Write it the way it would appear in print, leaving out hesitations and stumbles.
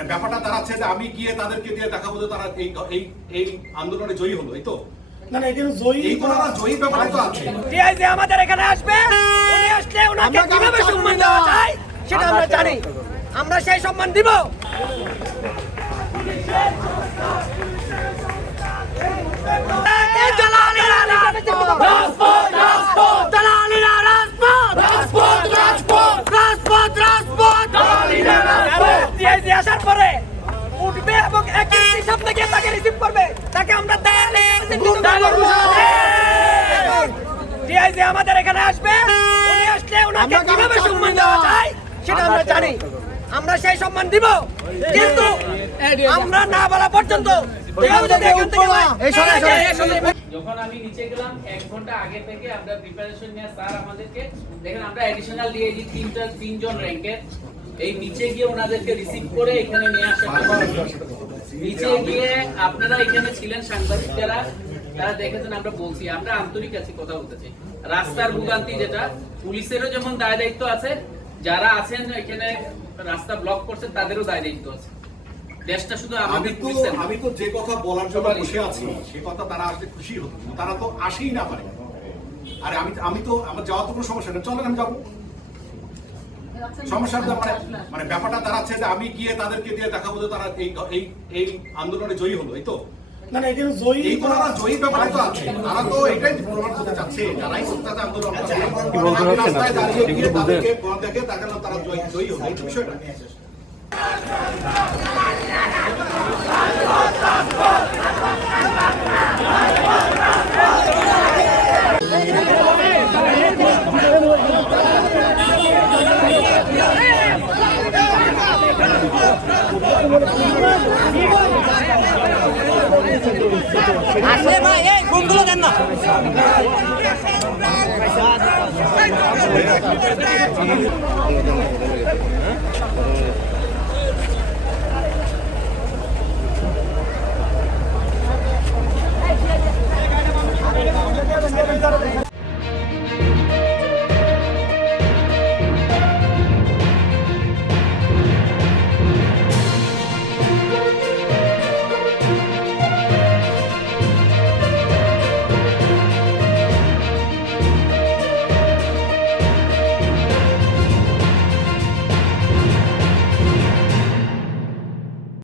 মানে ব্যাপারটা দাঁড়াচ্ছে যে আমি গিয়ে তাদেরকে দিয়ে দেখাবো যে তারা এই আন্দোলনে জয়ী হলো, এই তো না না এখানে জয়ী এই কোনো জয়ী ব্যাপার তো আছে। টিআইজি আমাদের এখানে আসবে, উনি আসলে ওনাকে কিভাবে সম্মান দেওয়া যায় সেটা আমরা জানি, আমরা সেই সম্মান দিব। টিআইজি আসার পরে উঠবে এবং একই সামনে গিয়ে তাকে রিসিভ করবে, তাকে আমরা টিআইজি আমাদের এখানে আসবে, উনি আসলে ওনাকে কিভাবে সম্মান দেওয়া যায় সেটা আমরা জানি, আমরা সেই সম্মান দিব। কিন্তু আমরা না বলা পর্যন্ত যখন আমি নিচে গেলাম 1 ঘন্টা আগে থেকে আমরা প্রিপারেশন নিয়ে স্যার আমাদেরকে দেখেন আমরা অ্যাডিশনাল ডিআইজি তিনজন র‍্যাঙ্কের এই নিচে গিয়ে ওনাদেরকে রিসিভ করে এখানে নিয়ে আসা। নিচে গিয়ে আপনারা এখানে ছিলেন সাংবাদিক যারা, তারা দেখেছেন আমরা বলছি আমরা আন্তরিক আছি, কথা বলতেছি। রাস্তার ভোগান্তি যেটা পুলিশেরও যেমন দায় দায়িত্ব আছে, যারা আছেন এখানে রাস্তা ব্লক করছেন তাদেরও দায় দায়িত্ব আছে। দেশটা শুধু আমি তো যে কথা বলার জন্য বসে আছি সে কথা তারা আসলে খুশি হতো, তারা তো আসেই না পারে। আরে আমি তো আমার যাওয়া তো কোনো সমস্যা নেই, চলেন আমি যাবো। সমস্যা মানে ব্যাপারটা দাঁড়াচ্ছে যে আমি গিয়ে তাদেরকে দিয়ে দেখাবো যে তারা এই আন্দোলনে জয়ী হলো, এই তো না না এখানে জয়ী এই কোনো জয়ী ব্যাপার তো আছে। তারা তো এটাই প্রমাণ করতে চাচ্ছে, যারাই করতে আন্দোলন রাস্তায় দাঁড়িয়ে গিয়ে তাদেরকে দেখে দেখালো তারা জয়ী হলো, এই বিষয়টা। আসলে ভাই এই ঘুমগুলো দেন না।